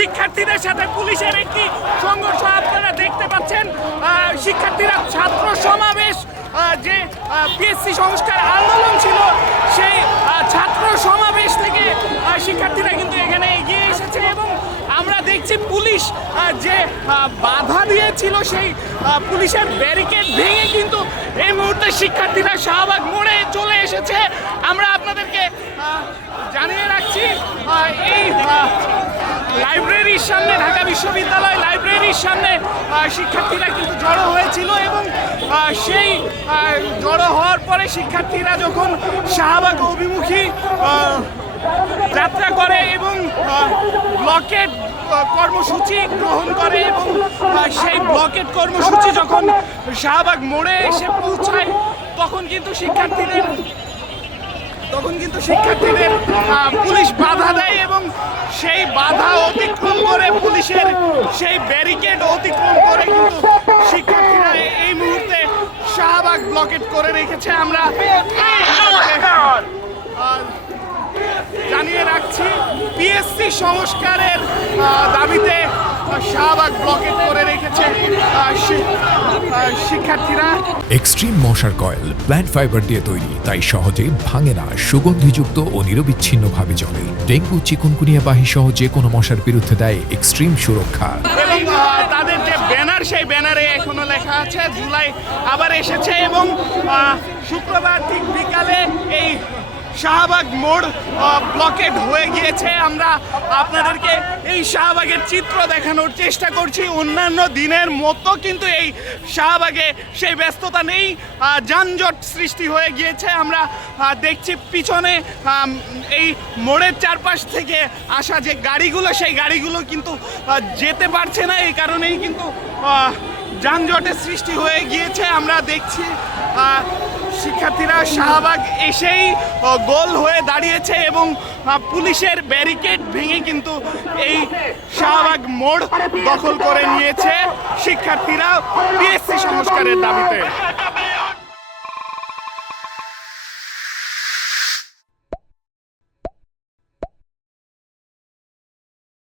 শিক্ষার্থীদের সাথে পুলিশের একটি সংঘর্ষ আপনারা দেখতে পাচ্ছেন। শিক্ষার্থীরা ছাত্র সমাবেশ যে পিএসসি সংস্কার আন্দোলন ছিল সেই ছাত্র সমাবেশ থেকে শিক্ষার্থীরা কিন্তু এখানে এগিয়ে এসেছে এবং আমরা দেখছি পুলিশ যে বাধা দিয়েছিল সেই পুলিশের ব্যারিকেড ভেঙে কিন্তু এই মুহূর্তে শিক্ষার্থীরা শাহবাগ মোড়ে চলে এসেছে। আমরা আপনাদেরকে জানিয়ে রাখছি এই লাইব্রেরির সামনে, ঢাকা বিশ্ববিদ্যালয় লাইব্রেরির সামনে শিক্ষার্থীরা কিন্তু জড়ো হয়েছিল এবং সেই জড়ো হওয়ার পরে শিক্ষার্থীরা যখন শাহবাগ অভিমুখী যাত্রা করে এবং ব্লকেট কর্মসূচি গ্রহণ করে এবং সেই ব্লকেট কর্মসূচি যখন শাহবাগ মোড়ে এসে পৌঁছায় তখন কিন্তু শিক্ষার্থীদের পুলিশ বাধা দেয় এবং সেই বাধা অতিক্রম করে পুলিশের সেই ব্যারিকেড অতিক্রম করে কিন্তু শিক্ষার্থীরা এই মুহূর্তে শাহবাগ ব্লকেট করে রেখেছে। আমরা জানিয়ে রাখছি পিএসসি সংস্কারের দাবিতে শাহবাগ ব্লকেট করে রেখেছে শিক্ষার্থীরা। এক্সট্রিম মশার কয়েল প্ল্যান্ট ফাইবার দিয়ে তৈরি, তাই সহজে ভাঙে না, সুগন্ধিযুক্ত ও নিরবিচ্ছিন্নভাবে জ্বলে। ডেঙ্গু, চিকুনগুনিয়া বাহি সহ যে কোনো মশার বিরুদ্ধে দেয় এক্সট্রিম সুরক্ষা। এবং তাদের যে ব্যানার, সেই ব্যানারে এখনো লেখা আছে জুলাই আবার এসেছে এবং শুক্রবার ঠিক বিকালে এই শাহবাগ মোড় ব্লকেট হয়ে গিয়েছে। আমরা আপনাদেরকে এই শাহবাগের চিত্র দেখানোর চেষ্টা করছি। অন্যান্য দিনের মতো কিন্তু এই শাহবাগে সেই ব্যস্ততা নেই, যানজট সৃষ্টি হয়ে গিয়েছে। আমরা দেখছি পিছনে এই মোড়ের চারপাশ থেকে আসা যে গাড়িগুলো, সেই গাড়িগুলো কিন্তু যেতে পারছে না, এই কারণেই কিন্তু যানজটের সৃষ্টি হয়ে গিয়েছে। আমরা দেখছি শিক্ষার্থীরা শাহবাগ এসেই গোল হয়ে দাঁড়িয়েছে এবং পুলিশের ব্যারিকেড ভেঙে কিন্তু এই শাহবাগ মোড় দখল করে নিয়েছে শিক্ষার্থীরা পিএসসি সংস্কারের দাবিতে।